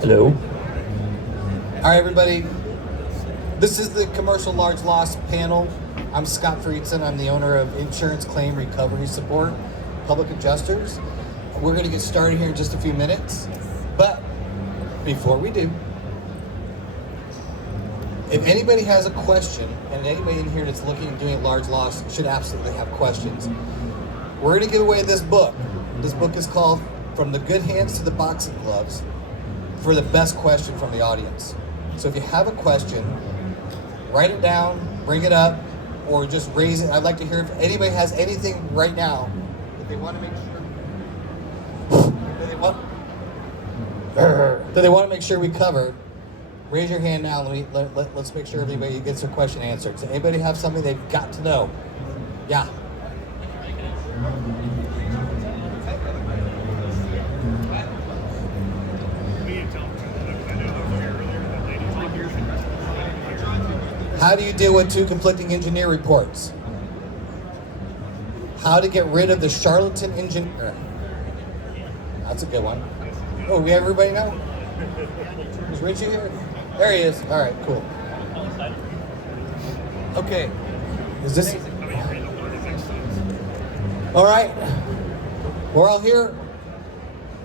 Hello. All right, everybody. This is the Commercial Large Loss panel. I'm Scott Friedson. I'm the owner of Insurance Claim Recovery Support, Public Adjusters. We're going to get started here in just a few minutes. But before we do, if anybody has a question, and anybody in here that's looking at doing large loss should absolutely have questions, we're going to give away this book. This book is called From the Good Hands to the Boxing Gloves, for the best question from the audience. So if you have a question, write it down, bring it up, or just raise it. I'd like to hear if anybody has anything right now that they want to make sure that they want to make sure we cover. Raise your hand now. Let's make sure everybody gets their question answered. Does anybody have something they've got to know? Yeah. How do you deal with two conflicting engineer reports? How to get rid of the charlatan engineer? That's a good one. Oh, we have everybody now? Is Richie here? There he is. All right, cool. Okay. Is this? All right. We're all here.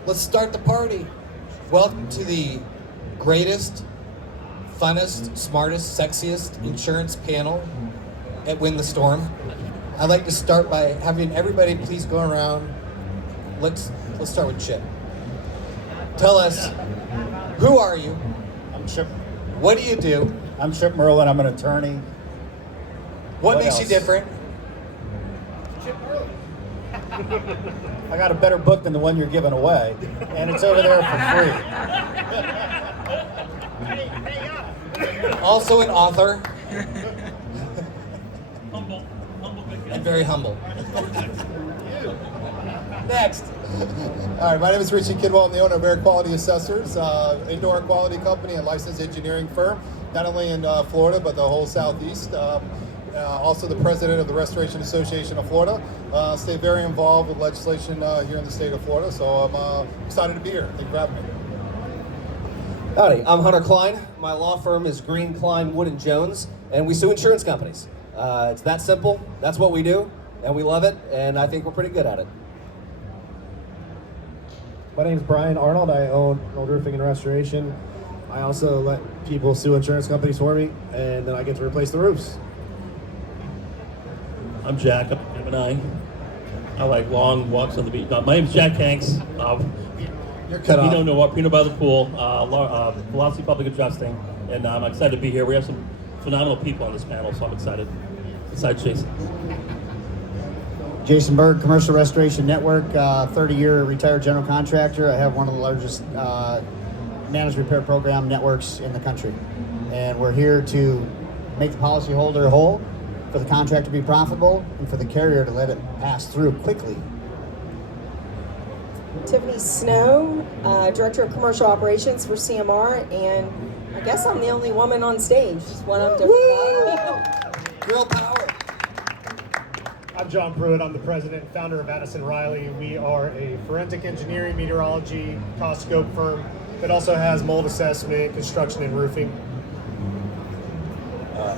Let's start the party. Welcome to the greatest, funnest, smartest, sexiest insurance panel at Win the Storm. I'd like to start by having everybody please go around. Let's start with Chip. Tell us, who are you? I'm Chip. What do you do? I'm Chip Merlin. I'm an attorney. What makes you different? Chip Merlin. I got a better book than the one you're giving away, and it's over there for free. Also an author. And very humble. Next. All right, my name is Richie Kidwell. I'm the owner of Air Quality Assessors, indoor quality company and licensed engineering firm, not only in Florida, but the whole Southeast. Also the president of the Restoration Association of Florida. Stay very involved with legislation here in the state of Florida, so I'm excited to be here. Thank you for having me. Howdy, I'm Hunter Klein. My law firm is Green, Klein, Wood & Jones, and we sue insurance companies. It's that simple. That's what we do, and we love it, and I think we're pretty good at it. My name is Brian Arnold. I own Arnold Roofing and Restoration. I also let people sue insurance companies for me, and then I get to replace the roofs. I'm Jack. I'm a Gemini. I like long walks on the beach. My name's Jack Hanks. You're cut off. Pino Noir, Pino by the pool, Velocity Public Adjusting, and I'm excited to be here. We have some phenomenal people on this panel, so I'm excited. Besides Jason. Jason Berg, Commercial Restoration Network, 30-year retired general contractor. I have one of the largest managed repair program networks in the country. And we're here to make the policyholder whole, for the contract to be profitable, and for the carrier to let it pass through quickly. Tiffany Snow, Director of Commercial Operations for CMR, and I guess I'm the only woman on stage. Just one up to Girl power. I'm John Pruitt. I'm the president and founder of Addison Riley. We are a forensic engineering, meteorology, cost scope firm that also has mold assessment, construction, and roofing.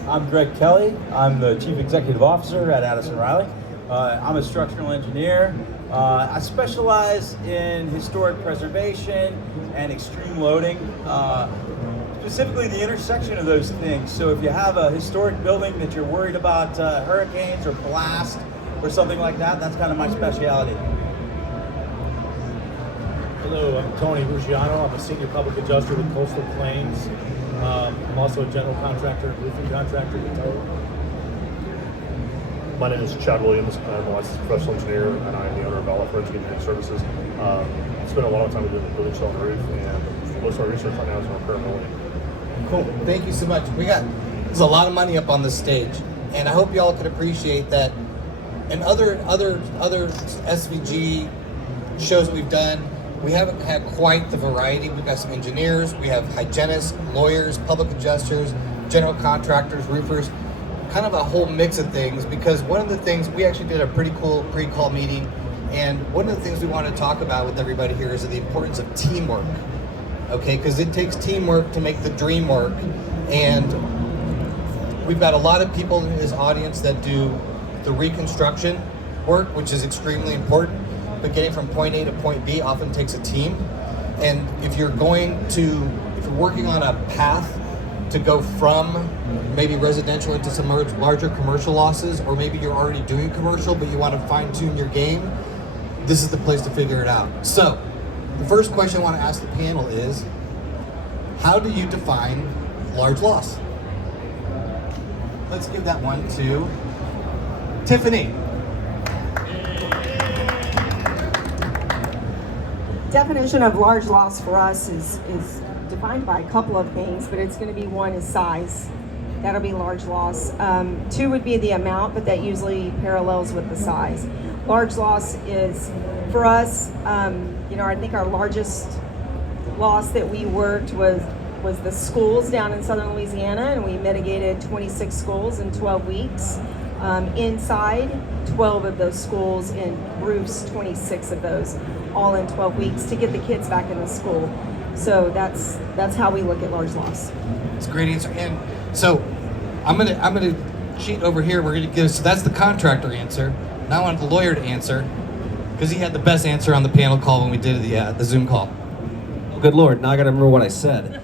I'm Greg Kelly. I'm the Chief Executive Officer at Addison Riley. I'm a structural engineer. I specialize in historic preservation and extreme loading, specifically the intersection of those things. So if you have a historic building that you're worried about hurricanes or blast or something like that, that's kind of my specialty. Hello, I'm Tony Ruggiano. I'm a senior public adjuster with Coastal Claims. I'm also a general contractor and roofing contractor with Total. My name is Chad Williams. I'm a licensed professional engineer, and I'm the owner of Olive Forensic Engineering Services. Spent a lot of time doing the building shell and roof, and most of our research right now is on repair and molding. Cool. Thank you so much. There's a lot of money up on this stage, and I hope y'all can appreciate that. And other SVG shows that we've done, we haven't had quite the variety. We've got some engineers, we have hygienists, lawyers, public adjusters, general contractors, roofers, kind of a whole mix of things, because one of the things, we actually did a pretty cool pre-call meeting, And one of the things we want to talk about with everybody here is the importance of teamwork. Okay, because it takes teamwork to make the dream work. And we've got a lot of people in this audience that do the reconstruction work, which is extremely important. But getting from point A to point B often takes a team. And if you're working on a path to go from maybe residential into some larger commercial losses, or maybe you're already doing commercial but you want to fine tune your game, this is the place to figure it out. So, the first question I want to ask the panel is, how do you define large loss? Let's give that one to Tiffany. Definition of large loss for us is defined by a couple of things, but it's going to be one is size. That'll be large loss. Two would be the amount, but that usually parallels with the size. Large loss is, for us, I think our largest loss that we worked was the schools down in southern Louisiana, and we mitigated 26 schools in 12 weeks. Inside, 12 of those schools, and roofs, 26 of those, all in 12 weeks to get the kids back in the school. So that's how we look at large loss. It's a great answer. And so I'm gonna cheat over here. We're gonna give, so that's the contractor answer. Now I want the lawyer to answer, because he had the best answer on the panel call when we did the Zoom call. Oh, good Lord, now I gotta remember what I said.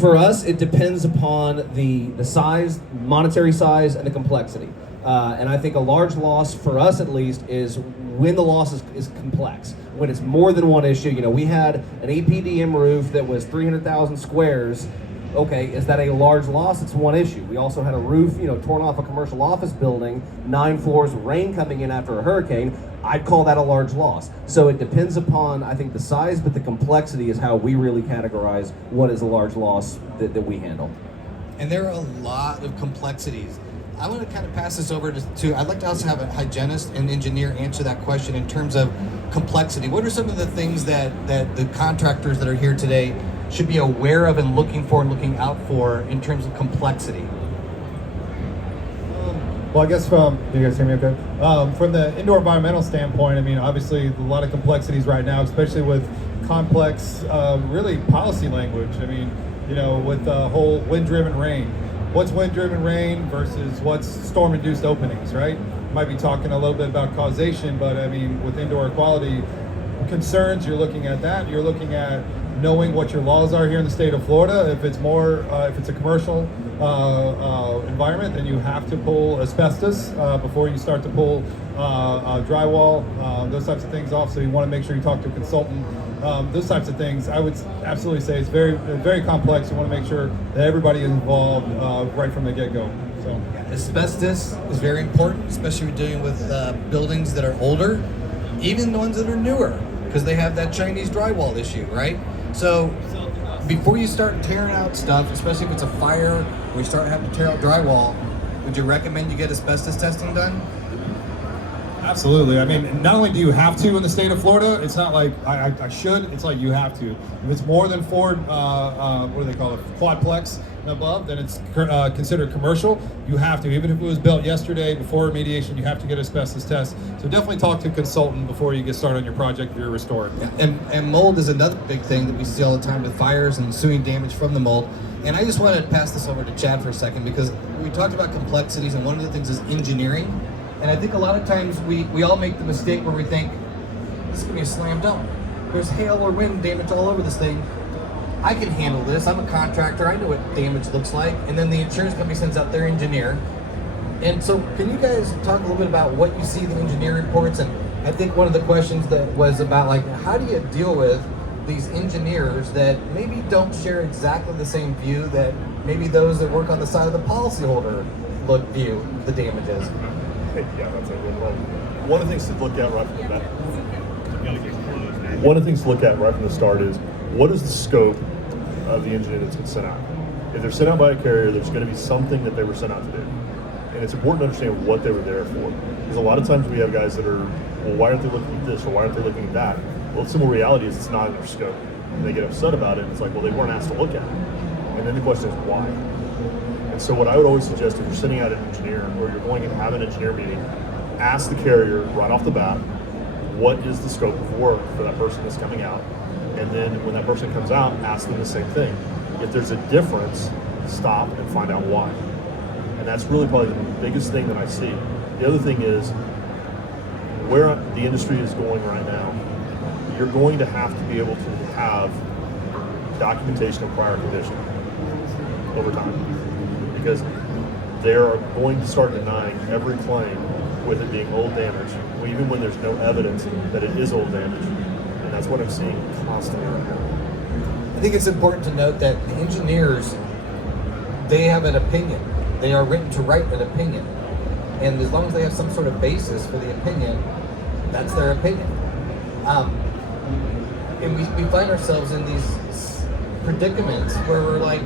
For us, it depends upon the size, monetary size, and the complexity. And I think a large loss, for us at least, is when the loss is complex. When it's more than one issue. We had an APDM roof that was 300,000 squares. Okay, is that a large loss? It's one issue. We also had a roof, torn off a commercial office building, 9 floors, rain coming in after a hurricane. I'd call that a large loss. So it depends upon, I think, the size, but the complexity is how we really categorize what is a large loss that we handle. And there are a lot of complexities. I want to kind of pass this over to I'd like to also have a hygienist and engineer answer that question in terms of complexity. What are some of the things that the contractors that are here today should be aware of and looking for and looking out for in terms of complexity? Well, I guess do you guys hear me okay? From the indoor environmental standpoint, obviously a lot of complexities right now, especially with complex, really policy language. With the whole wind-driven rain. What's wind-driven rain versus what's storm-induced openings, right? Might be talking a little bit about causation, but with indoor air quality concerns, you're looking at that. You're looking at knowing what your laws are here in the state of Florida. If it's a commercial environment, then you have to pull asbestos before you start to pull drywall, those types of things off. So you want to make sure you talk to a consultant. Those types of things, I would absolutely say it's very, very complex. You want to make sure that everybody is involved right from the get-go. So asbestos is very important, especially when you're dealing with buildings that are older, even the ones that are newer, because they have that Chinese drywall issue, right? So before you start tearing out stuff, especially if it's a fire or you start having to tear out drywall, would you recommend you get asbestos testing done? Absolutely. Not only do you have to in the state of Florida, it's not like I should, it's like you have to. If it's more than 4, what do they call it, quadplex and above, then it's considered commercial. You have to. Even if it was built yesterday before remediation, you have to get asbestos test. So definitely talk to a consultant before you get started on your project if you're restored. And mold is another big thing that we see all the time with fires and ensuing damage from the mold. And I just wanted to pass this over to Chad for a second, because we talked about complexities, and one of the things is engineering. And I think a lot of times we all make the mistake where we think, this is going to be a slam dunk. There's hail or wind damage all over this thing. I can handle this. I'm a contractor. I know what damage looks like. And then the insurance company sends out their engineer. And so can you guys talk a little bit about what you see in the engineering reports? And I think one of the questions that was about, how do you deal with these engineers that maybe don't share exactly the same view that maybe those that work on the side of the policyholder view the damages? Yeah, that's a good one. One of the things to look at right from the start is, what is the scope of the engineer that's been sent out? If they're sent out by a carrier, there's going to be something that they were sent out to do. And it's important to understand what they were there for. Because a lot of times we have guys that are, well, why aren't they looking at this, or why aren't they looking at that? Well, the simple reality is it's not in their scope. And they get upset about it, and it's like, well, they weren't asked to look at it. And then the question is, why? And so what I would always suggest, if you're sending out an engineer, or you're going and have an engineer meeting, ask the carrier right off the bat, what is the scope of work for that person that's coming out? And then when that person comes out, ask them the same thing. If there's a difference, stop and find out why. And that's really probably the biggest thing that I see. The other thing is, where the industry is going right now, you're going to have to be able to have documentation of prior condition over time, because they are going to start denying every claim with it being old damage, even when there's no evidence that it is old damage. And that's what I'm seeing constantly right now. I think it's important to note that the engineers, they have an opinion. They are written to write an opinion. And as long as they have some sort of basis for the opinion, that's their opinion. And we find ourselves in these predicaments where we're like,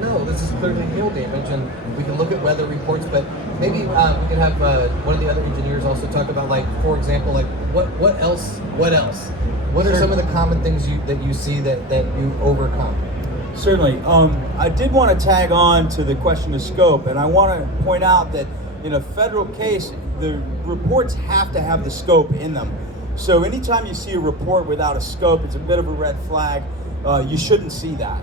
no, this is clearly hail damage, and we can look at weather reports, but maybe we can have one of the other engineers also talk about, like, for example, like what else? What are some of the common things that you see that you overcome? Certainly. I did want to tag on to the question of scope, and I want to point out that in a federal case, the reports have to have the scope in them. So anytime you see a report without a scope, it's a bit of a red flag. You shouldn't see that.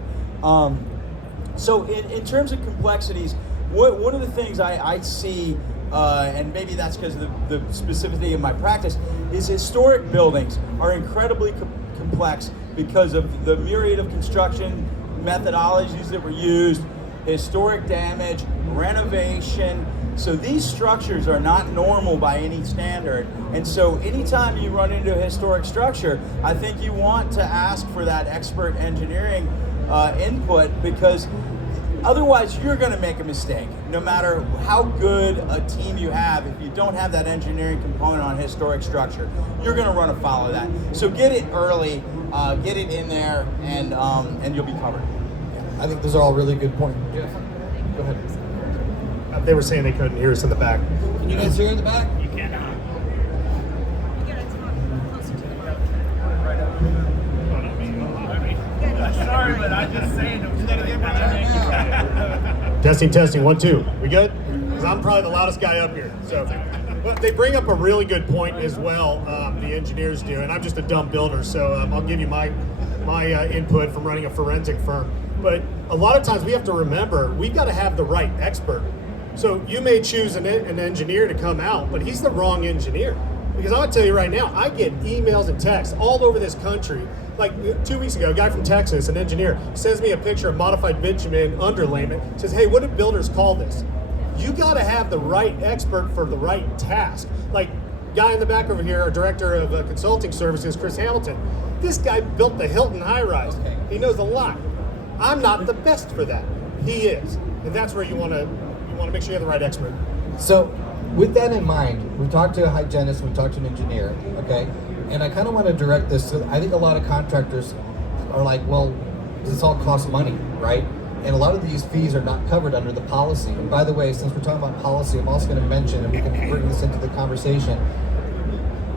So in terms of complexities, one of the things I see, and maybe that's because of the specificity of my practice, is historic buildings are incredibly complex because of the myriad of construction methodologies that were used, historic damage, renovation. So these structures are not normal by any standard. And so anytime you run into a historic structure, I think you want to ask for that expert engineering input, because otherwise you're going to make a mistake. No matter how good a team you have, if you don't have that engineering component on historic structure, you're going to run afoul of that. So get it early, get it in there, and you'll be covered. I think those are all really good points. Jeff, go ahead. They were saying they couldn't hear us in the back. Can you guys hear in the back? You cannot. You gotta talk closer to the mic. Sorry, but I just saying it. You gotta get my Testing, 1, 2. We good? Because I'm probably the loudest guy up here. So, but they bring up a really good point as well. The engineers do, and I'm just a dumb builder, so I'll give you my input from running a forensic firm. But a lot of times we have to remember we've got to have the right expert. So you may choose an engineer to come out, but he's the wrong engineer. Because I'm gonna tell you right now, I get emails and texts all over this country. Like 2 weeks ago, a guy from Texas, an engineer, sends me a picture of modified bitumen underlayment, says, hey, what do builders call this? You gotta have the right expert for the right task. Like, guy in the back over here, our director of consulting services, Chris Hamilton, this guy built the Hilton high-rise. Okay. He knows a lot. I'm not the best for that. He is. And that's where you wanna make sure you have the right expert. So, with that in mind, we talked to a hygienist, we talked to an engineer, okay? And I kind of want to direct this. So I think a lot of contractors are like, well, this all costs money, right? And a lot of these fees are not covered under the policy. And by the way, since we're talking about policy, I'm also going to mention, and we can bring this into the conversation,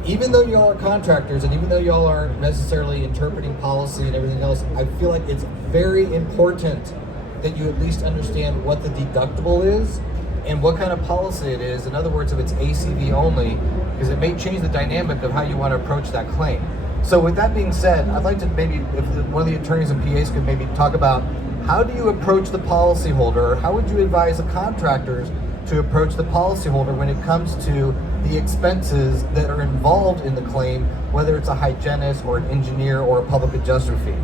even though y'all are contractors and even though y'all aren't necessarily interpreting policy and everything else, I feel like it's very important that you at least understand what the deductible is and what kind of policy it is. In other words, if it's ACV only, because it may change the dynamic of how you want to approach that claim. So with that being said, I'd like to maybe, if one of the attorneys and PAs could maybe talk about how do you approach the policyholder, or how would you advise the contractors to approach the policyholder when it comes to the expenses that are involved in the claim, whether it's a hygienist or an engineer or a public adjuster fee?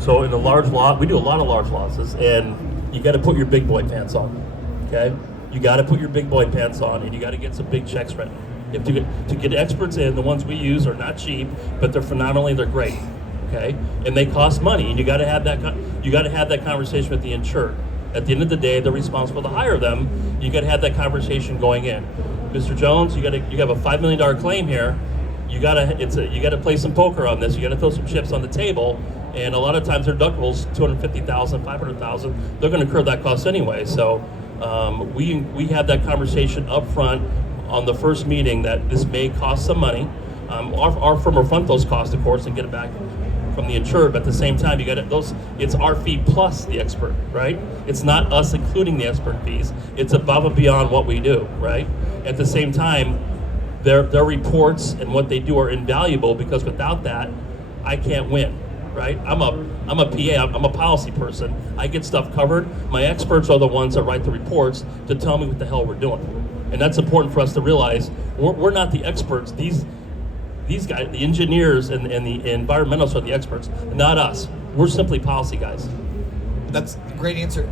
So in a large lot, we do a lot of large losses, and you got to put your big boy pants on, okay? You got to put your big boy pants on, and you got to get some big checks written. If to get experts in, the ones we use are not cheap, but they're great, okay? And they cost money, and you got to have that conversation with the insured. At the end of the day, they're responsible to hire them. You got to have that conversation going in. Mr. Jones, you have a $5 million claim here. You got to play some poker on this. You got to throw some chips on the table. And a lot of times their deductibles $250,000, $500,000. They're going to incur that cost anyway. So we have that conversation up front on the first meeting that this may cost some money. Our firm will front those costs, of course, and get it back from the insured. But at the same time, it's our fee plus the expert, right? It's not us including the expert fees. It's above and beyond what we do, right? At the same time, their reports and what they do are invaluable, because without that, I can't win, right? I'm a PA, I'm a policy person. I get stuff covered. My experts are the ones that write the reports to tell me what the hell we're doing. And that's important for us to realize. We're not the experts. These guys, the engineers and the environmentalists are the experts, not us. We're simply policy guys. That's a great answer.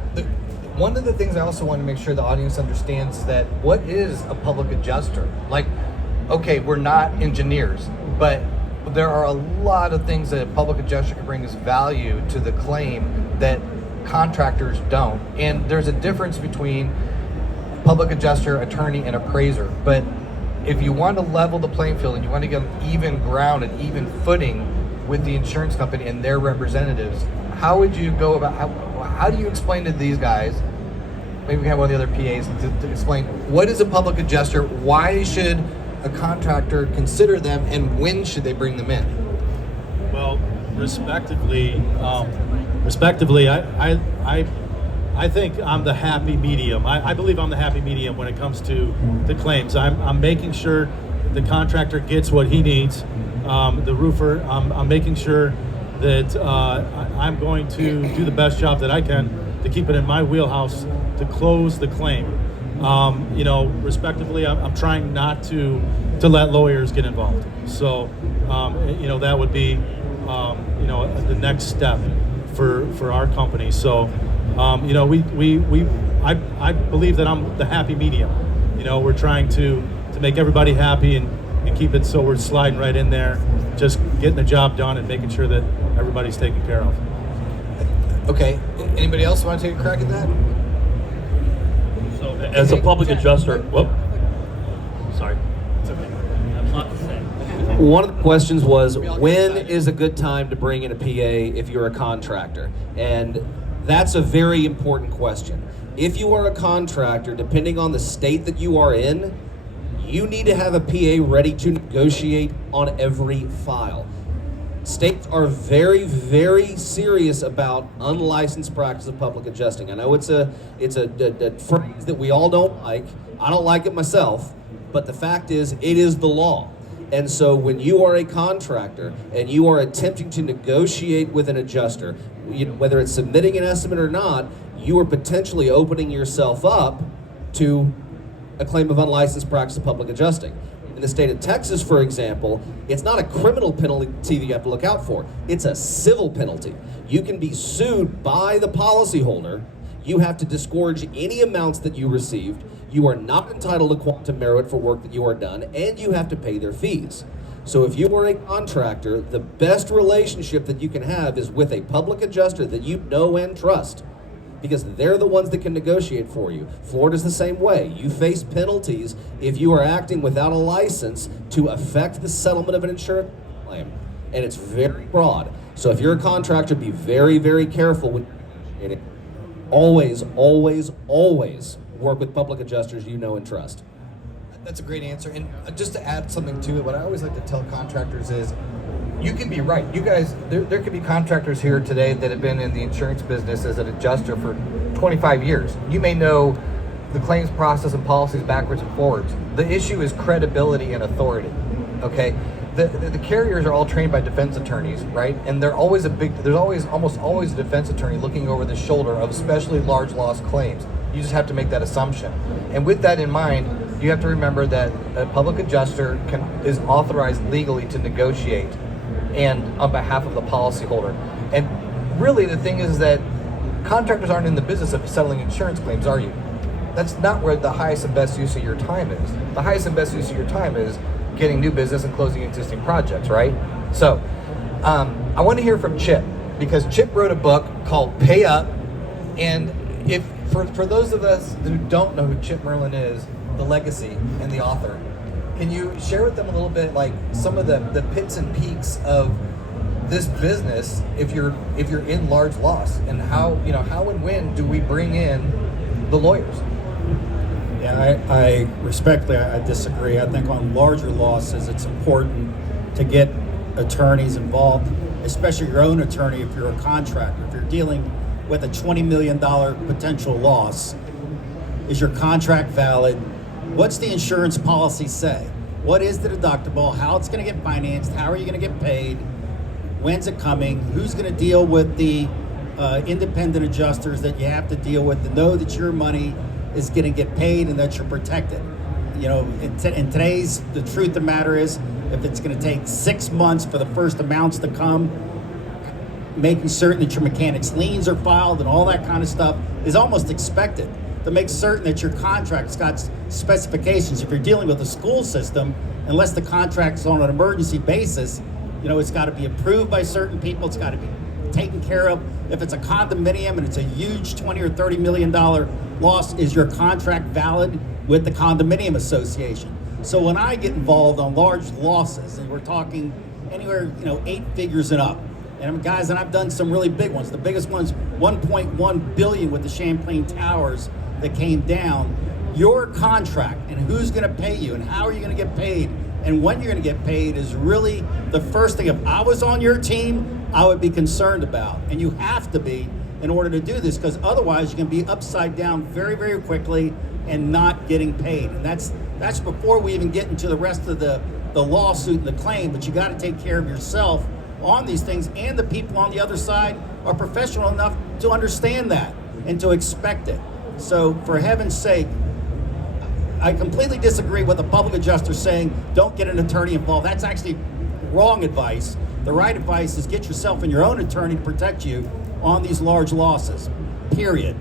One of the things I also want to make sure the audience understands is that what is a public adjuster? Like, okay, we're not engineers, but there are a lot of things that a public adjuster can bring as value to the claim that contractors don't. And there's a difference between public adjuster, attorney, and appraiser. But if you want to level the playing field and you want to get even ground and even footing with the insurance company and their representatives, how would you go about, how do you explain to these guys, maybe we can have one of the other PAs to explain, what is a public adjuster, why should a contractor consider them, and when should they bring them in? Well, respectively, I think I'm the happy medium. I believe I'm the happy medium when it comes to the claims. I'm making sure the contractor gets what he needs. The roofer, I'm making sure that I'm going to do the best job that I can to keep it in my wheelhouse to close the claim. Respectively, I'm trying not to let lawyers get involved. So, that would be, the next step for our company. So, I believe that I'm the happy medium. We're trying to make everybody happy and keep it so we're sliding right in there, just getting the job done and making sure that everybody's taken care of. Okay, anybody else want to take a crack at that? So as a public adjuster, whoop, sorry. It's okay. I have a lot to say. One of the questions was, when is a good time to bring in a PA if you're a contractor? And that's a very important question. If you are a contractor, depending on the state that you are in, you need to have a PA ready to negotiate on every file. States are very, very serious about unlicensed practice of public adjusting. I know it's a phrase that we all don't like. I don't like it myself, but the fact is, it is the law. And so when you are a contractor and you are attempting to negotiate with an adjuster, whether it's submitting an estimate or not, you are potentially opening yourself up to a claim of unlicensed practice of public adjusting. In the state of Texas, for example, it's not a criminal penalty that you have to look out for. It's a civil penalty. You can be sued by the policyholder. You have to disgorge any amounts that you received. You are not entitled to quantum merit for work that you are done, and you have to pay their fees. So if you are a contractor, the best relationship that you can have is with a public adjuster that you know and trust, because they're the ones that can negotiate for you. Florida's the same way. You face penalties if you are acting without a license to affect the settlement of an insurance claim. And it's very broad. So if you're a contractor, be very, very careful when you're negotiating. Always, always, always work with public adjusters you know and trust. That's a great answer. And just to add something to it, what I always like to tell contractors is, you can be right. You guys, there could be contractors here today that have been in the insurance business as an adjuster for 25 years. You may know the claims process and policies backwards and forwards. The issue is credibility and authority, okay? The carriers are all trained by defense attorneys, right? And there's almost always a defense attorney looking over the shoulder of especially large loss claims. You just have to make that assumption. And with that in mind, you have to remember that a public adjuster is authorized legally to negotiate and on behalf of the policyholder. And really the thing is that contractors aren't in the business of settling insurance claims, are you? That's not where the highest and best use of your time is. The highest and best use of your time is getting new business and closing existing projects, right? So I want to hear from Chip, because Chip wrote a book called Pay Up. And if for those of us who don't know who Chip Merlin is, the legacy and the author, can you share with them a little bit, like some of the pits and peaks of this business if you're in large loss, and how and when do we bring in the lawyers? Yeah, I respectfully I disagree. I think on larger losses, it's important to get attorneys involved, especially your own attorney if you're a contractor. If you're dealing with a $20 million potential loss, is your contract valid? What's the insurance policy say? What is the deductible? How it's going to get financed? How are you going to get paid? When's it coming? Who's going to deal with the independent adjusters that you have to deal with to know that your money is going to get paid and that you're protected? You know, in today's, the truth of the matter is, if it's going to take 6 months for the first amounts to come, making certain that your mechanics liens are filed and all that kind of stuff is almost expected, to make certain that your contract's got specifications. If you're dealing with a school system, unless the contract's on an emergency basis, you know, it's got to be approved by certain people, it's got to be taken care of. If it's a condominium and it's a huge $20 or $30 million loss, is your contract valid with the condominium association? So when I get involved on large losses, and we're talking anywhere, you know, 8 figures and up, and guys, and I've done some really big ones. The biggest one's 1.1 billion with the Champlain Towers that came down. Your contract and who's going to pay you and how are you going to get paid and when you're going to get paid is really the first thing. If I was on your team, I would be concerned about. And you have to be in order to do this, because otherwise you can be upside down very, very quickly and not getting paid. And that's before we even get into the rest of the lawsuit and the claim. But you got to take care of yourself on these things, and the people on the other side are professional enough to understand that and to expect it. So for heaven's sake, I completely disagree with the public adjuster saying don't get an attorney involved. That's actually wrong advice. The right advice is get yourself and your own attorney to protect you on these large losses, period.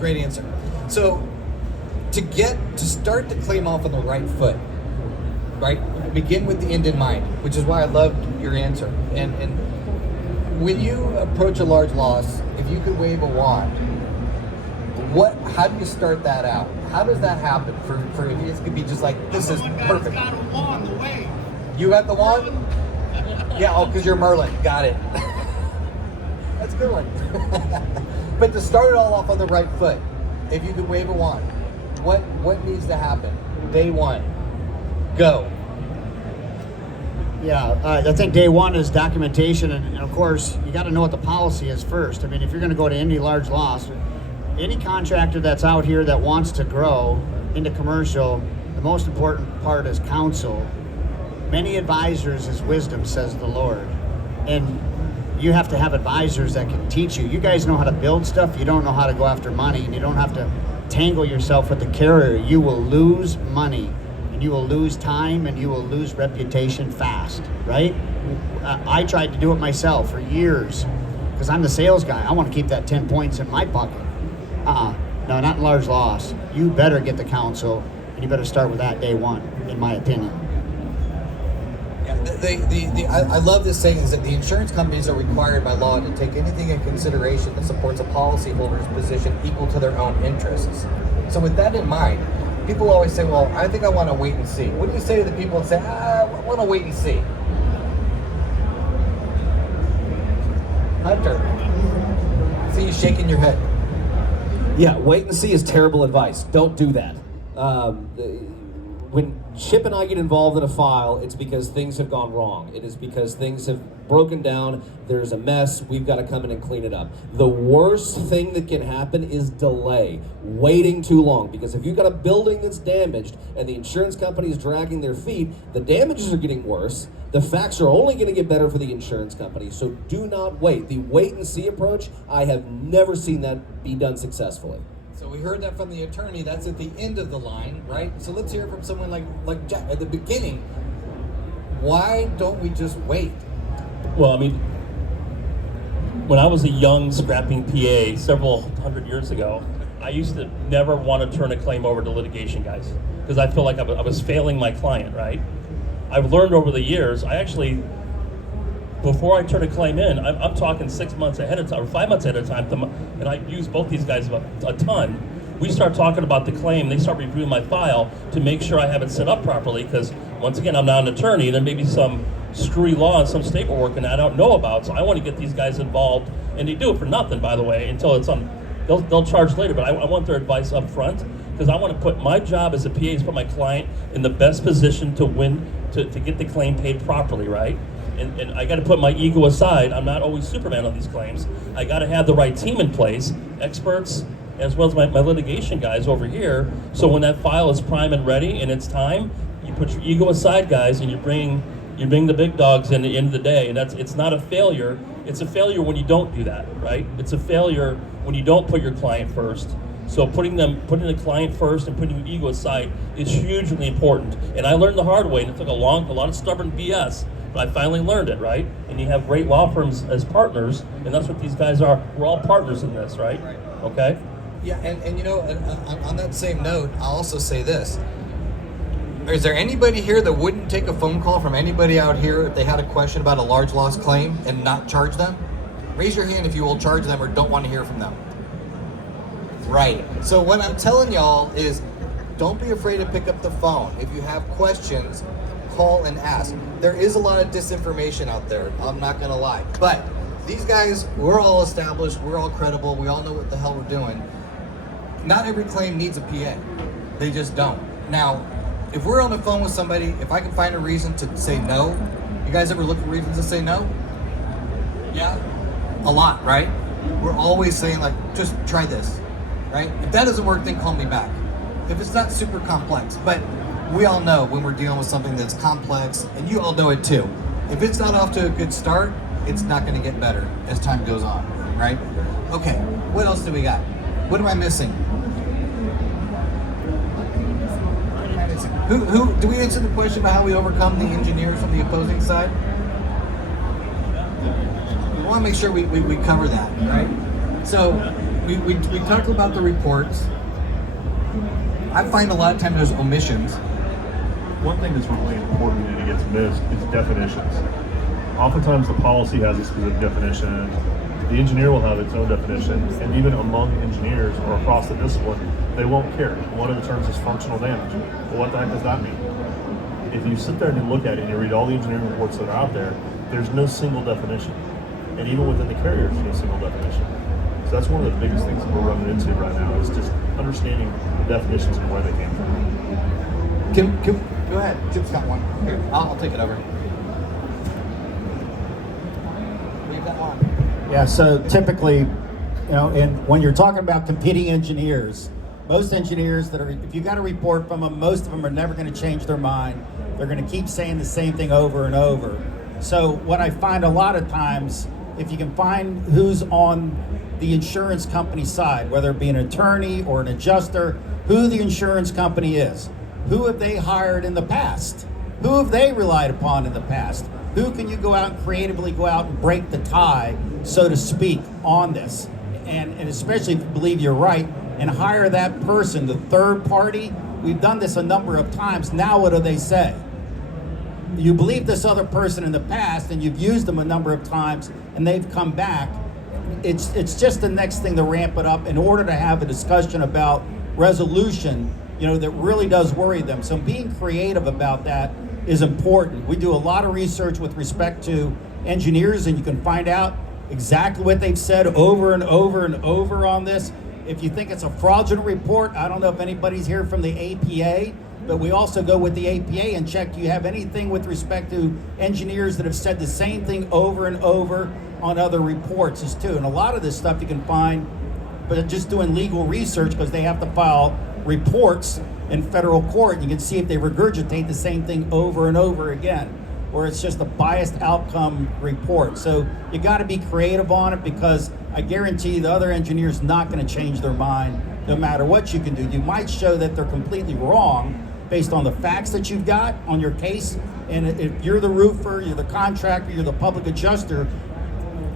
Great answer. So to start the claim off on the right foot, right? Begin with the end in mind, which is why I loved your answer. And when you approach a large loss, if you could wave a wand, how do you start that out? How does that happen? For it could be just like, this is perfect. Got a wand, the way. You got the wand? Yeah, oh, because you're Merlin. Got it. That's a good one. But to start it all off on the right foot, if you could wave a wand, what needs to happen? Day one, go. Yeah, I think day one is documentation, and of course, you got to know what the policy is first. I mean, if you're going to go to any large loss, any contractor that's out here that wants to grow into commercial, the most important part is counsel. Many advisors is wisdom, says the Lord. And you have to have advisors that can teach you. You guys know how to build stuff. You don't know how to go after money, and you don't have to tangle yourself with the carrier. You will lose money. You will lose time and you will lose reputation fast, right? I tried to do it myself for years because I'm the sales guy. I want to keep that 10 points in my pocket. No, not in large loss. You better get the counsel and you better start with that day one, in my opinion. Yeah, I love this saying is that the insurance companies are required by law to take anything in consideration that supports a policyholder's position equal to their own interests. So with that in mind, people always say, well, I think I want to wait and see. What do you say to the people that say, I want to wait and see? Hunter, I see you shaking your head. Yeah, wait and see is terrible advice. Don't do that. When Chip and I get involved in a file, it's because things have gone wrong. It is because things have broken down. There's a mess. We've got to come in and clean it up. The worst thing that can happen is delay, waiting too long. Because if you've got a building that's damaged and the insurance company is dragging their feet, the damages are getting worse. The facts are only going to get better for the insurance company. So do not wait. The wait and see approach, I have never seen that be done successfully. So we heard that from the attorney. That's at the end of the line, right? So let's hear from someone like Jack at the beginning. Why don't we just wait? Well, I mean, when I was a young scrapping PA several hundred years ago, I used to never want to turn a claim over to litigation guys because I feel like I was failing my client, right? I've learned over the years, before I turn a claim in, I'm talking 6 months ahead of time, or 5 months ahead of time, and I use both these guys a ton. We start talking about the claim, they start reviewing my file to make sure I have it set up properly, because once again, I'm not an attorney, there may be some screwy law in some state we're working at I don't know about, so I want to get these guys involved, and they do it for nothing, by the way, until it's on, they'll charge later, but I want their advice up front, because I want to put my job as a PA is put my client in the best position to win, to get the claim paid properly, right? And I got to put my ego aside. I'm not always Superman on these claims. I got to have the right team in place, experts, as well as my litigation guys over here. So when that file is prime and ready and it's time, you put your ego aside, guys, and you bring the big dogs in the end of the day. And it's not a failure. It's a failure when you don't do that, right? It's a failure when you don't put your client first. So putting the client first and putting your ego aside is hugely important. And I learned the hard way, and it took a lot of stubborn BS, but I finally learned it, right? And you have great law firms as partners, and that's what these guys are. We're all partners in this, right? Okay? Yeah, and you know, on that same note, I'll also say this. Is there anybody here that wouldn't take a phone call from anybody out here if they had a question about a large loss claim and not charge them? Raise your hand if you will charge them or don't want to hear from them. Right. So what I'm telling y'all is don't be afraid to pick up the phone. If you have questions, call and ask. There is a lot of disinformation out there, I'm not gonna lie. But these guys, we're all established, we're all credible, we all know what the hell we're doing. Not every claim needs a PA. They just don't. Now, if we're on the phone with somebody, if I can find a reason to say no, you guys ever look for reasons to say no? Yeah? A lot, right? We're always saying like, just try this, right? If that doesn't work, then call me back. If it's not super complex, but we all know when we're dealing with something that's complex, and you all know it too. If it's not off to a good start, it's not gonna get better as time goes on, right? Okay, what else do we got? What am I missing? Who do we answer the question about how we overcome the engineers from the opposing side? We want to make sure we cover that, right? So we talked about the reports. I find a lot of times there's omissions. One thing that's really important and it gets missed is definitions. Oftentimes the policy has a specific definition, the engineer will have its own definition, and even among engineers or across the discipline, they won't care. One of the terms is functional damage. Well, what the heck does that mean? If you sit there and you look at it and you read all the engineering reports that are out there, there's no single definition. And even within the carriers, there's no single definition. So that's one of the biggest things that we're running into right now is just understanding the definitions and where they came from. Go ahead, Chip's got one. Here, I'll take it over. Leave that one. Yeah, so typically, and when you're talking about competing engineers, most engineers that are, if you got a report from them, most of them are never going to change their mind. They're going to keep saying the same thing over and over. So what I find a lot of times, if you can find who's on the insurance company side, whether it be an attorney or an adjuster, who the insurance company is, who have they hired in the past, who have they relied upon in the past, who can you go out and creatively go out and break the tie, so to speak, on this, and especially if you believe you're right, and hire that person, the third party. We've done this a number of times. Now what do they say? You believe this other person in the past and you've used them a number of times and they've come back. It's just the next thing to ramp it up in order to have a discussion about resolution, that really does worry them. So being creative about that is important. We do a lot of research with respect to engineers, and you can find out exactly what they've said over and over and over on this. If you think it's a fraudulent report, I don't know if anybody's here from the APA, but we also go with the APA and check, do you have anything with respect to engineers that have said the same thing over and over on other reports as too. And a lot of this stuff you can find, but just doing legal research, because they have to file reports in federal court. You can see if they regurgitate the same thing over and over again, or it's just a biased outcome report. So you got to be creative on it, because I guarantee the other engineer's not going to change their mind no matter what you can do. You might show that they're completely wrong based on the facts that you've got on your case, and if you're the roofer, you're the contractor, you're the public adjuster,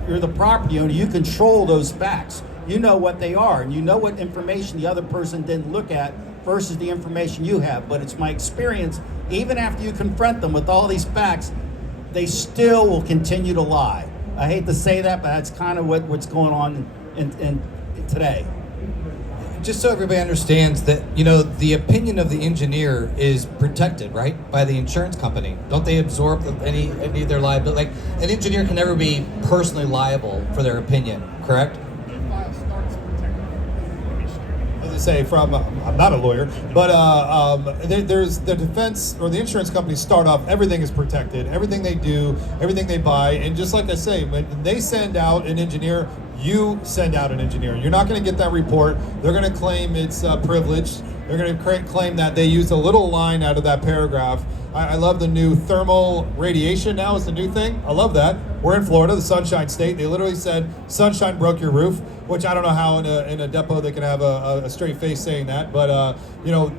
you're the property owner, you control those facts. You know what they are, and you know what information the other person didn't look at versus the information you have. But it's my experience, even after you confront them with all these facts, they still will continue to lie. I hate to say that, but that's kind of what's going on in today. Just so everybody understands that, the opinion of the engineer is protected, right, by the insurance company. Don't they absorb any of their liability? Like, an engineer can never be personally liable for their opinion, correct? As I say, I'm not a lawyer, but there's the defense or the insurance companies start off, everything is protected, everything they do, everything they buy, and just like I say, when they send out an engineer, you send out an engineer. You're not going to get that report. They're going to claim it's privileged. They're going to claim that they used a little line out of that paragraph. I love the new thermal radiation now is the new thing. I love that. We're in Florida, the Sunshine State. They literally said, sunshine broke your roof, which I don't know how in a depot they can have a straight face saying that. But,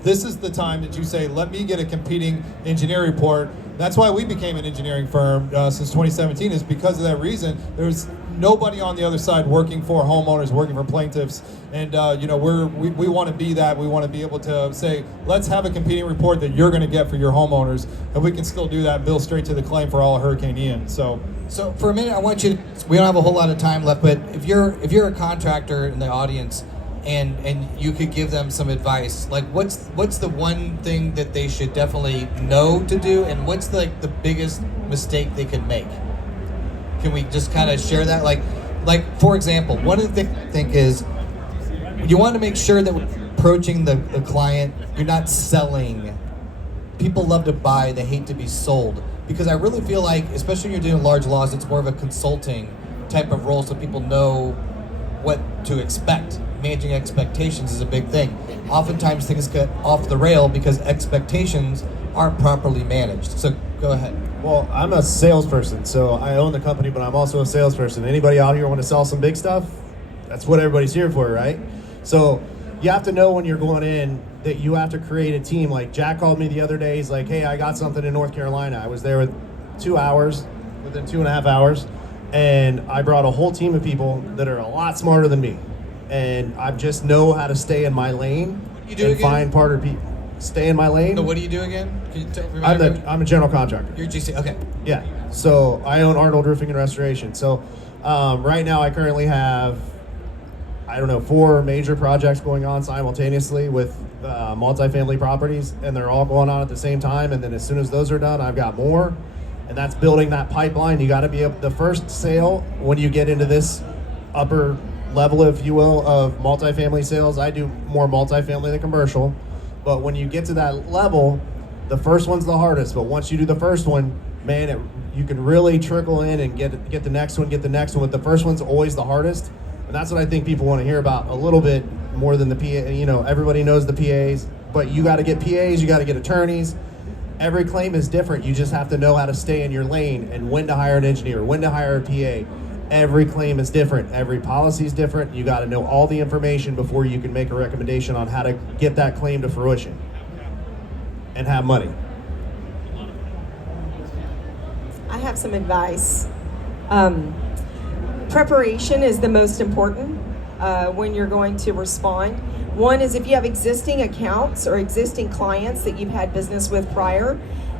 this is the time that you say, let me get a competing engineer report. That's why we became an engineering firm since 2017, is because of that reason. There's nobody on the other side working for homeowners, working for plaintiffs, and we want to be that. We want to be able to say, let's have a competing report that you're going to get for your homeowners, and we can still do that and bill straight to the claim for all of Hurricane Ian. So for a minute, I want you to, we don't have a whole lot of time left, but if you're a contractor in the audience and you could give them some advice, like what's the one thing that they should definitely know to do, and what's the biggest mistake they could make? Can we just kind of share that? Like for example, one of the things I think is you want to make sure that when you're approaching the client, you're not selling. People love to buy, they hate to be sold. Because I really feel like, especially when you're doing large laws, it's more of a consulting type of role, so people know what to expect. Managing expectations is a big thing. Oftentimes things get off the rail because expectations aren't properly managed. So go ahead. Well, I'm a salesperson, so I own the company, but I'm also a salesperson. Anybody out here want to sell some big stuff? That's what everybody's here for, right? So you have to know when you're going in that you have to create a team. Like Jack called me the other day. He's like, hey, I got something in North Carolina. I was there with 2 hours, within 2.5 hours, and I brought a whole team of people that are a lot smarter than me. And I just know how to stay in my lane and find partner people. Stay in my lane. So what do you do again? Can you remind me? I'm a general contractor. You're GC, okay. Yeah. So I own Arnold Roofing and Restoration. So right now I currently have, 4 major projects going on simultaneously with multifamily properties, and they're all going on at the same time. And then as soon as those are done, I've got more, and that's building that pipeline. You got to be able, the first sale when you get into this upper level, if you will, of multifamily sales. I do more multifamily than commercial, but when you get to that level, the first one's the hardest. But once you do the first one, man, you can really trickle in and get the next one, But the first one's always the hardest. And that's what I think people want to hear about a little bit more than the PA. Everybody knows the PAs, but you got to get PAs, you got to get attorneys. Every claim is different. You just have to know how to stay in your lane and when to hire an engineer, when to hire a PA. Every claim is different. Every policy is different. You got to know all the information before you can make a recommendation on how to get that claim to fruition and have money. I have some advice. Preparation is the most important when you're going to respond. One is if you have existing accounts or existing clients that you've had business with prior,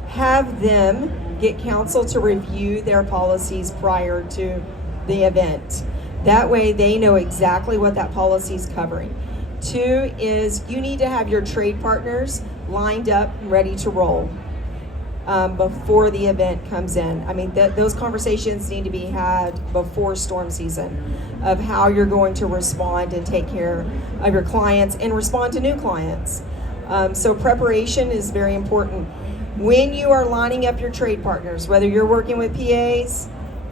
have them get counsel to review their policies prior to the event. That way they know exactly what that policy is covering. 2 is you need to have your trade partners lined up and ready to roll before the event comes in. I mean, those conversations need to be had before storm season of how you're going to respond and take care of your clients and respond to new clients. So preparation is very important. When you are lining up your trade partners, whether you're working with PAs,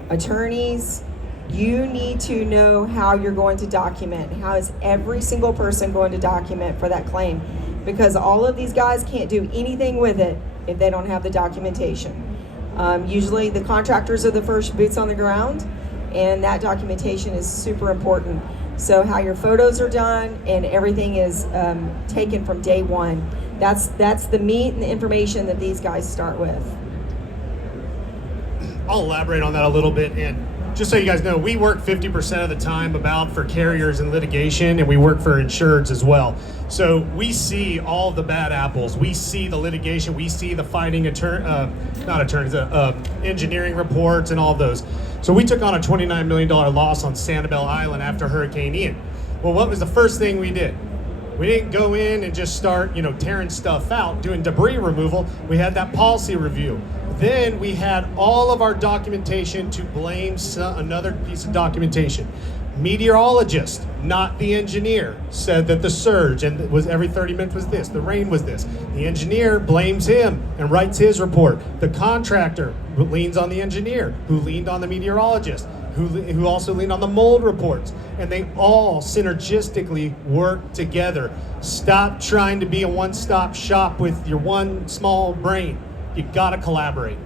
attorneys, you need to know how you're going to document. How is every single person going to document for that claim? Because all of these guys can't do anything with it if they don't have the documentation. Usually the contractors are the first boots on the ground, and that documentation is super important. So how your photos are done and everything is taken from day one. That's the meat and the information that these guys start with. I'll elaborate on that a little bit, and just so you guys know, we work 50% of the time about for carriers and litigation, and we work for insureds as well. So we see all the bad apples. We see the litigation. We see the fighting engineering reports and all of those. So we took on a $29 million loss on Sanibel Island after Hurricane Ian. Well, what was the first thing we did? We didn't go in and just start, tearing stuff out, doing debris removal. We had that policy review. Then we had all of our documentation to blame another piece of documentation. Meteorologist, not the engineer, said that the surge and was every 30 minutes was this, the rain was this. The engineer blames him and writes his report. The contractor leans on the engineer, who leaned on the meteorologist. who also lean on the mold reports, and they all synergistically work together. Stop trying to be a one-stop shop with your one small brain. You gotta collaborate.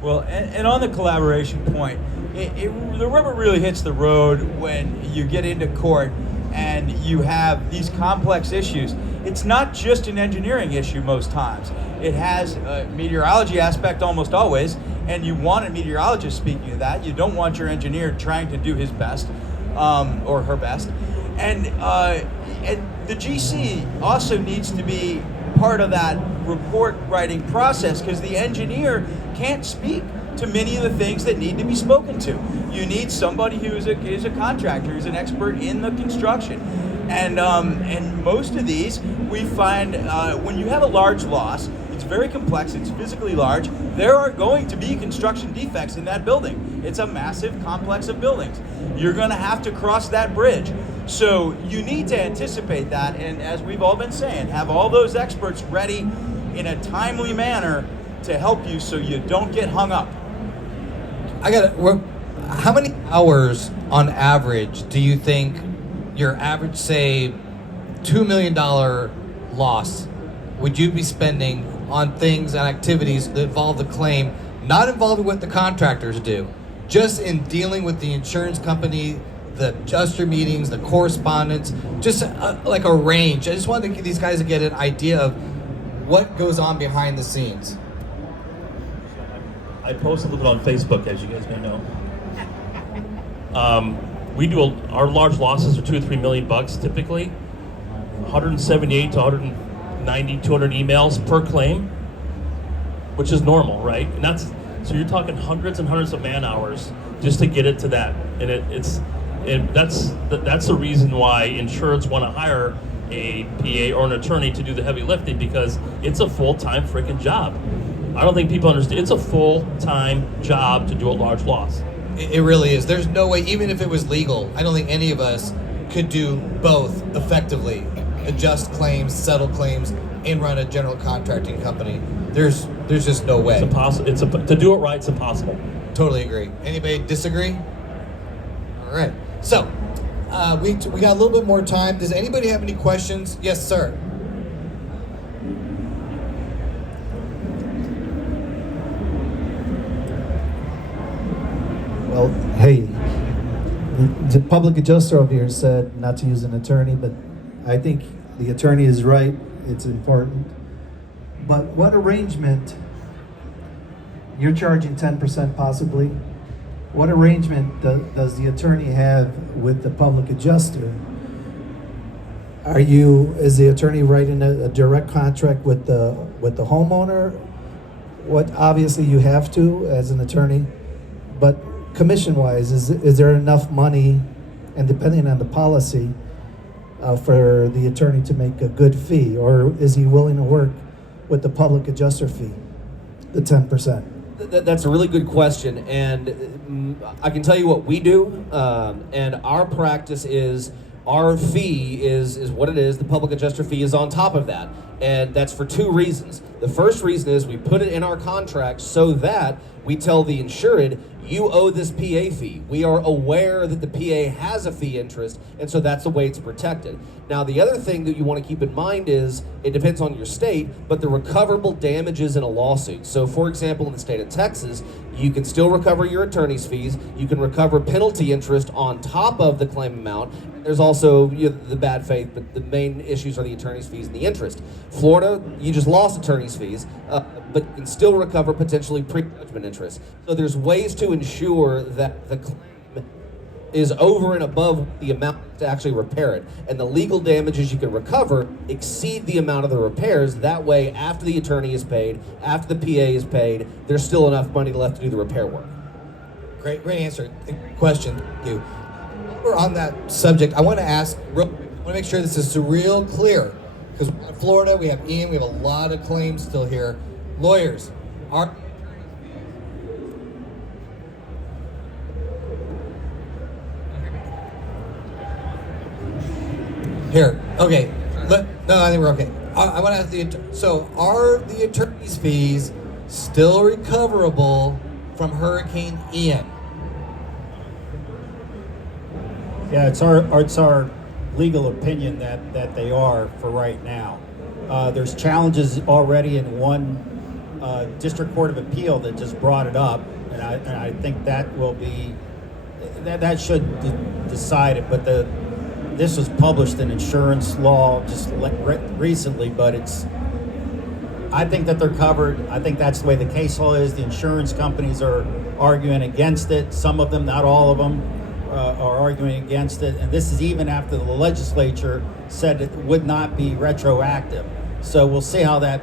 Well, and on the collaboration point, the rubber really hits the road when you get into court and you have these complex issues. It's not just an engineering issue most times. It has a meteorology aspect almost always, and you want a meteorologist speaking of that. You don't want your engineer trying to do his best or her best. And the GC also needs to be part of that report writing process, because the engineer can't speak to many of the things that need to be spoken to. You need somebody who is a contractor, who's an expert in the construction. And most of these, we find when you have a large loss, it's very complex, it's physically large, there are going to be construction defects in that building. It's a massive complex of buildings. You're gonna have to cross that bridge. So you need to anticipate that, and as we've all been saying, have all those experts ready in a timely manner to help you so you don't get hung up. How many hours on average do you think your average, say, $2 million loss would you be spending on things and activities that involve the claim, not involving what the contractors do, just in dealing with the insurance company, the adjuster meetings, the correspondence, just like a range? I just wanted to give these guys to get an idea of what goes on behind the scenes. I post a little bit on Facebook, as you guys may know. Our large losses are $2 or $3 million typically, 178 to 190, 200 emails per claim, which is normal, right? And so you're talking hundreds and hundreds of man hours just to get it to that, and that's the reason why insureds want to hire a PA or an attorney to do the heavy lifting, because it's a full-time freaking job. I don't think people understand. It's a full-time job to do a large loss. It really is. There's no way, even if it was legal, I don't think any of us could do both effectively. Adjust claims, settle claims, and run a general contracting company. There's just no way. It's impossible. To do it right, it's impossible. Totally agree. Anybody disagree? All right. So, we got a little bit more time. Does anybody have any questions? Yes, sir. Well, hey, the public adjuster over here said not to use an attorney, but I think the attorney is right. It's important. But what arrangement, you're charging 10% possibly, what arrangement does the attorney have with the public adjuster? Is the attorney writing a direct contract with the homeowner? Obviously you have to as an attorney, but commission-wise, is there enough money, and depending on the policy, for the attorney to make a good fee, or is he willing to work with the public adjuster fee, the 10%? That's a really good question, and I can tell you what we do, and our practice is our fee is what it is. The public adjuster fee is on top of that, and that's for two reasons. The first reason is we put it in our contract so that we tell the insured, you owe this PA fee. We are aware that the PA has a fee interest, and so that's the way it's protected. Now, the other thing that you want to keep in mind is, it depends on your state, but the recoverable damages in a lawsuit. So, for example, in the state of Texas, you can still recover your attorney's fees. You can recover penalty interest on top of the claim amount. There's also the bad faith, but the main issues are the attorney's fees and the interest. Florida, you just lost attorney's fees, but you can still recover potentially pre-judgment interest. So there's ways to ensure that the claim is over and above the amount to actually repair it. And the legal damages you can recover exceed the amount of the repairs. That way, after the attorney is paid, after the PA is paid, there's still enough money left to do the repair work. Great answer. Question. Thank you. We're on that subject. I want to ask, I want to make sure this is real clear, because in Florida, we have Ian, we have a lot of claims still here. Lawyers, here. Okay. No, I think we're okay. I want to ask so are the attorney's fees still recoverable from Hurricane Ian? Yeah, it's our legal opinion that they are for right now. There's challenges already in one district court of appeal that just brought it up, and I think that will be that should decide it. But this was published in insurance law just recently, but I think that they're covered. I think that's the way the case law is. The insurance companies are arguing against it. Some of them, not all of them, are arguing against it. And this is even after the legislature said it would not be retroactive. So we'll see how that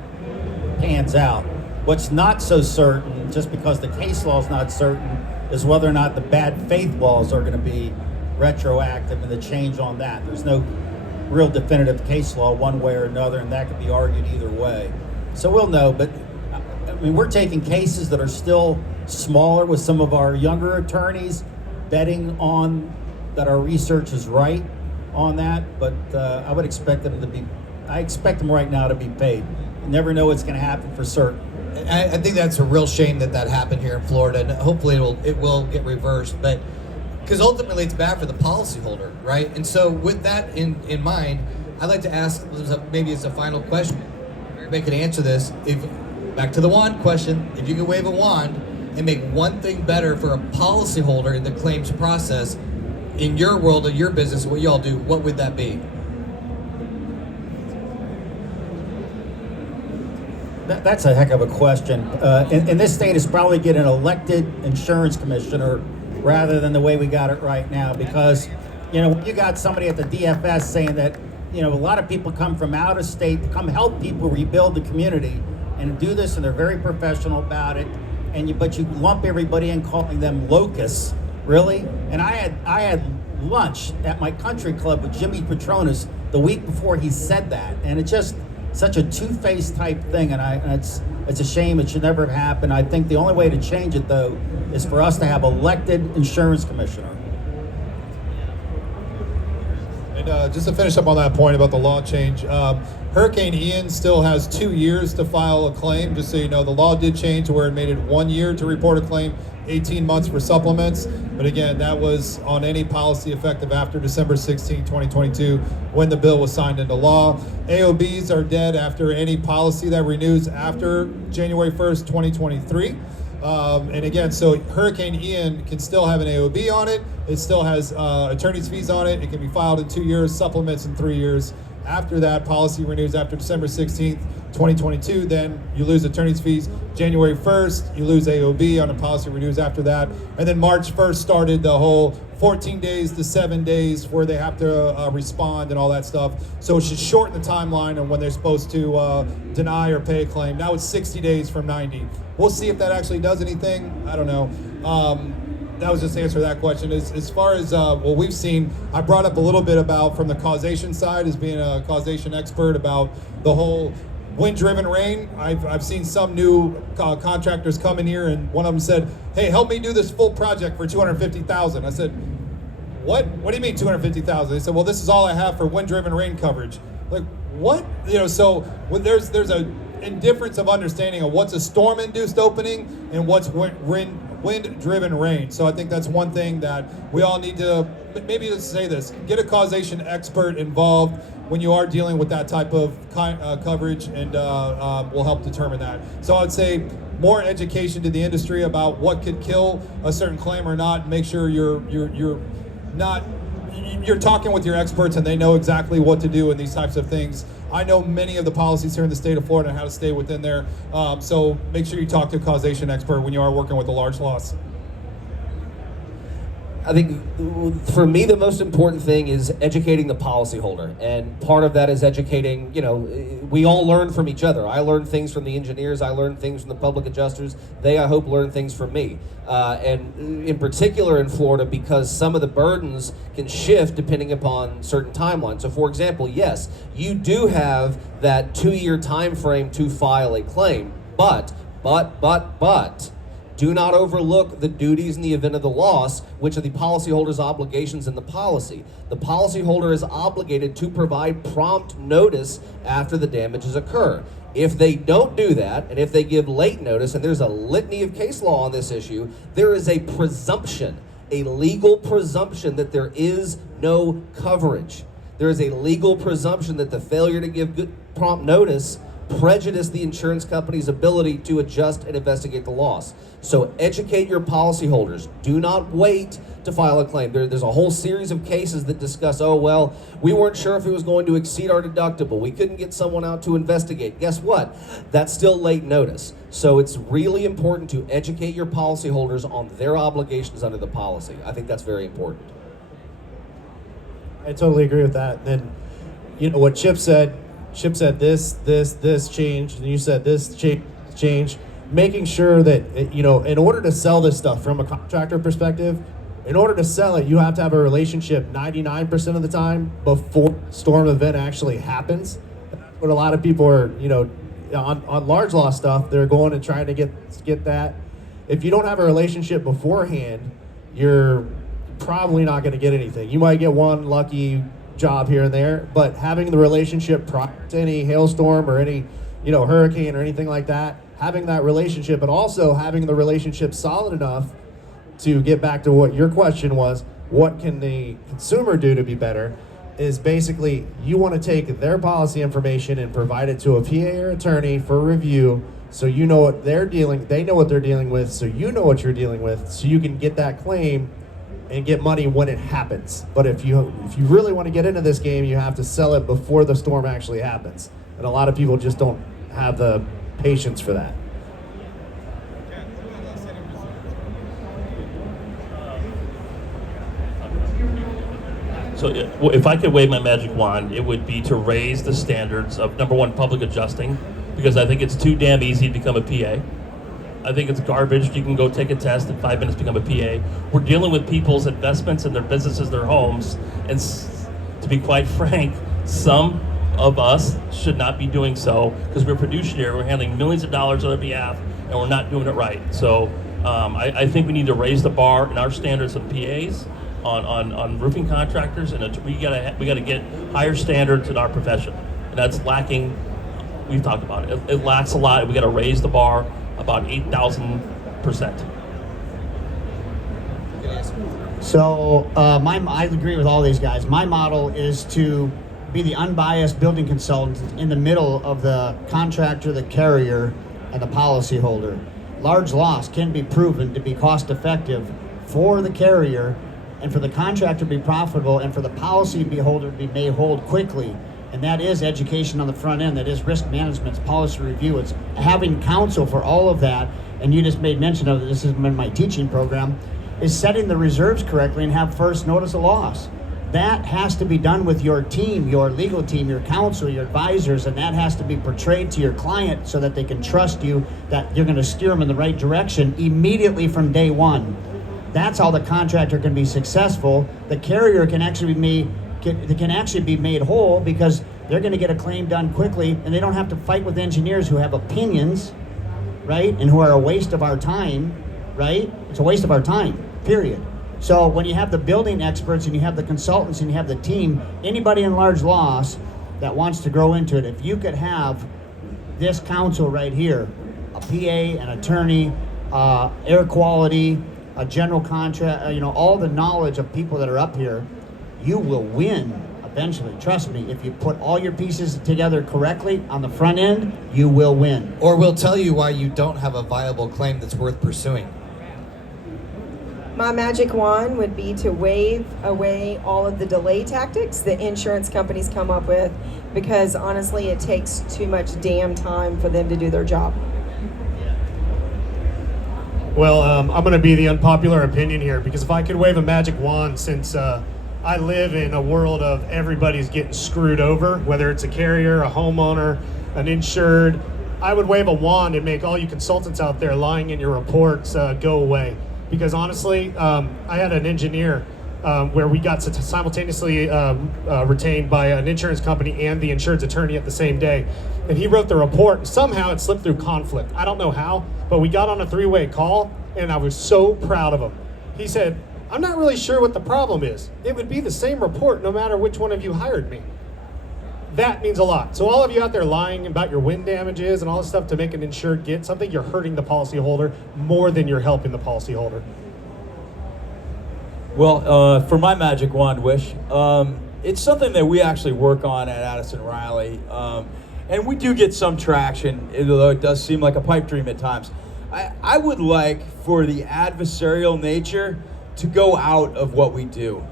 pans out. What's not so certain, just because the case law is not certain, is whether or not the bad faith laws are going to be retroactive and the change on that. There's no real definitive case law one way or another, and that could be argued either way. So we'll know, but I mean, we're taking cases that are still smaller with some of our younger attorneys, betting on that our research is right on that, but I would expect them to be, I expect them right now to be paid. You never know what's going to happen for certain. I think that's a real shame that happened here in Florida, and hopefully it will get reversed. But because ultimately it's bad for the policyholder, right? And so with that in mind, I'd like to ask, maybe it's a final question. Everybody can answer this. Back to the wand question, if you could wave a wand and make one thing better for a policyholder in the claims process, in your world or your business, what y'all do, what would that be? That's a heck of a question. In this state, it's probably get an elected insurance commissioner rather than the way we got it right now, because, you know, you got somebody at the DFS saying that, you know, a lot of people come from out of state to come help people rebuild the community and do this, and they're very professional about it. But you lump everybody in calling them locusts, really? And I had lunch at my country club with Jimmy Petronas the week before he said that, and it's just such a two-faced type thing, and it's a shame. It should never have happened. I think the only way to change it, though, is for us to have elected insurance commissioner. And just to finish up on that point about the law change, Hurricane Ian still has 2 years to file a claim. Just so you know, the law did change to where it made it 1 year to report a claim, 18 months for supplements. But again, that was on any policy effective after December 16, 2022, when the bill was signed into law. AOBs are dead after any policy that renews after January 1st, 2023. And again, so Hurricane Ian can still have an AOB on it. It still has attorney's fees on it. It can be filed in 2 years, supplements in 3 years. After that, policy renews after December 16th, 2022. Then you lose attorney's fees. January 1st, you lose AOB on a policy renews after that. And then March 1st started the whole 14 days to 7 days where they have to respond and all that stuff. So it should shorten the timeline on when they're supposed to deny or pay a claim. Now it's 60 days from 90. We'll see if that actually does anything. I don't know. That was just to answer that question. As far as what we've seen, I brought up a little bit about from the causation side as being a causation expert about the whole wind-driven rain. I've seen some new contractors come in here, and one of them said, "Hey, help me do this full project for $250,000." I said, "What? What do you mean $250,000?" They said, "Well, this is all I have for wind-driven rain coverage." Like, what? You know, so when there's a indifference of understanding of what's a storm-induced opening and what's wind-driven rain. So I think that's one thing that we all need to, maybe let's say this, get a causation expert involved when you are dealing with that type of coverage, and will help determine that. So I'd say more education to the industry about what could kill a certain claim or not. Make sure you're talking with your experts and they know exactly what to do in these types of things. I know many of the policies here in the state of Florida and how to stay within there. So make sure you talk to a causation expert when you are working with a large loss. I think for me, the most important thing is educating the policyholder. And part of that is educating, you know, we all learn from each other. I learn things from the engineers. I learn things from the public adjusters. They, I hope, learn things from me. And in particular in Florida, because some of the burdens can shift depending upon certain timelines. So for example, yes, you do have that 2-year time frame to file a claim, but, do not overlook the duties in the event of the loss, which are the policyholder's obligations in the policy. The policyholder is obligated to provide prompt notice after the damages occur. If they don't do that, and if they give late notice, and there's a litany of case law on this issue, there is a presumption, a legal presumption that there is no coverage. There is a legal presumption that the failure to give good prompt notice prejudiced the insurance company's ability to adjust and investigate the loss. So educate your policyholders. Do not wait to file a claim. There's a whole series of cases that discuss, oh, well, we weren't sure if it was going to exceed our deductible. We couldn't get someone out to investigate. Guess what? That's still late notice. So it's really important to educate your policyholders on their obligations under the policy. I think that's very important. I totally agree with that. Then, what Chip said this changed, and you said this change. Making sure that, in order to sell this stuff from a contractor perspective, in order to sell it, you have to have a relationship 99% of the time before the storm event actually happens. That's what a lot of people are, on large loss stuff, they're going and trying to get that. If you don't have a relationship beforehand, you're probably not going to get anything. You might get one lucky job here and there, but having the relationship prior to any hailstorm or any, hurricane or anything like that, having that relationship, but also having the relationship solid enough to get back to what your question was, what can the consumer do to be better, is basically you want to take their policy information and provide it to a PA or attorney for review, so you know what they know what they're dealing with, so you know what you're dealing with, so you can get that claim and get money when it happens. But if you really want to get into this game, you have to sell it before the storm actually happens. And a lot of people just don't have the patience for that. So if I could wave my magic wand, it would be to raise the standards of, number one, public adjusting, because I think it's too damn easy to become a PA. I think it's garbage. You can go take a test in 5 minutes, become a PA. We're dealing with people's investments and their businesses, their homes, and to be quite frank, some of us should not be doing so, because we're fiduciary, we're handling millions of dollars on their behalf, and we're not doing it right. So I think we need to raise the bar in our standards of PAs on roofing contractors, and we gotta get higher standards in our profession, and that's lacking. We've talked about it. It lacks a lot. We got to raise the bar about 8,000%. So I agree with all these guys. My model is to be the unbiased building consultant in the middle of the contractor, the carrier, and the policyholder. Large loss can be proven to be cost effective for the carrier, and for the contractor to be profitable, and for the policyholder to be made whole quickly. And that is education on the front end. That is risk management, it's policy review. It's having counsel for all of that. And you just made mention of it. This has been my teaching program, is setting the reserves correctly and have first notice of loss. That has to be done with your team, your legal team, your counsel, your advisors, and that has to be portrayed to your client so that they can trust you, that you're going to steer them in the right direction immediately from day one. That's how the contractor can be successful. The carrier can actually be made whole because they're going to get a claim done quickly, and they don't have to fight with engineers who have opinions, right, and who are a waste of our time, right? It's a waste of our time, period. So when you have the building experts and you have the consultants and you have the team, anybody in large loss that wants to grow into it, if you could have this counsel right here, a PA, an attorney, air quality, a general contract, all the knowledge of people that are up here, you will win eventually. Trust me, if you put all your pieces together correctly on the front end, you will win. Or we'll tell you why you don't have a viable claim that's worth pursuing. My magic wand would be to wave away all of the delay tactics that insurance companies come up with, because honestly, it takes too much damn time for them to do their job. Well, I'm going to be the unpopular opinion here, because if I could wave a magic wand, since I live in a world of everybody's getting screwed over, whether it's a carrier, a homeowner, an insured, I would wave a wand and make all you consultants out there lying in your reports go away. Because honestly, I had an engineer where we got simultaneously retained by an insurance company and the insured's attorney at the same day. And he wrote the report, and somehow it slipped through conflict. I don't know how, but we got on a three-way call, and I was so proud of him. He said, "I'm not really sure what the problem is. It would be the same report no matter which one of you hired me." That means a lot. So all of you out there lying about your wind damages and all this stuff to make an insured get something, you're hurting the policyholder more than you're helping the policyholder. Well, for my magic wand wish, it's something that we actually work on at Addison Riley, and we do get some traction, although it does seem like a pipe dream at times. I would like for the adversarial nature to go out of what we do.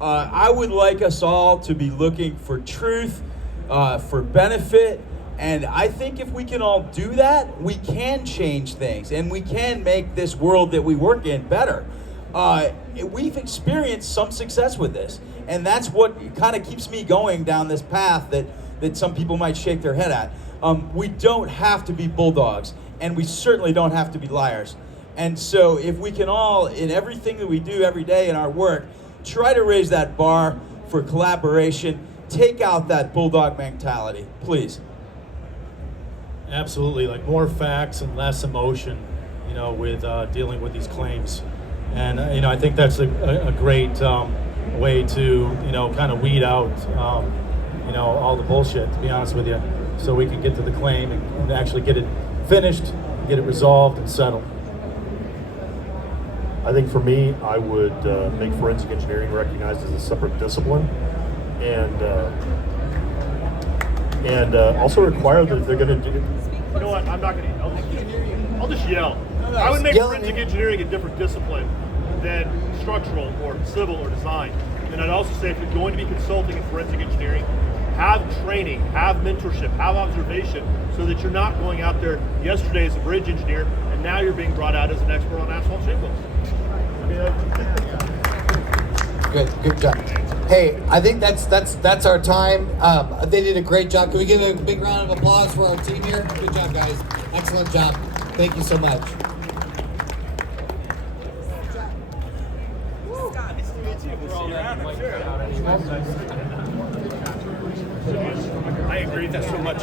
I would like us all to be looking for truth, for benefit, and I think if we can all do that, we can change things, and we can make this world that we work in better. We've experienced some success with this, and that's what kind of keeps me going down this path that some people might shake their head at. We don't have to be bulldogs, and we certainly don't have to be liars. And so if we can all, in everything that we do every day in our work, try to raise that bar for collaboration, take out that bulldog mentality, please. Absolutely, like more facts and less emotion, with dealing with these claims. And, I think that's a great way to, kind of weed out, all the bullshit, to be honest with you, so we can get to the claim and actually get it finished, get it resolved and settled. I think for me, I would make forensic engineering recognized as a separate discipline, and also require that they're going to do. You know what? I'm not going to. I'll just yell. I would make forensic engineering a different discipline than structural or civil or design. And I'd also say if you're going to be consulting in forensic engineering, have training, have mentorship, have observation, so that you're not going out there yesterday as a bridge engineer and now you're being brought out as an expert on asphalt shingles. Good job. Hey, I think that's our time. They did a great job. Can we give a big round of applause for our team here? Good job, guys. Excellent job. Thank you so much. I agree. That's so much.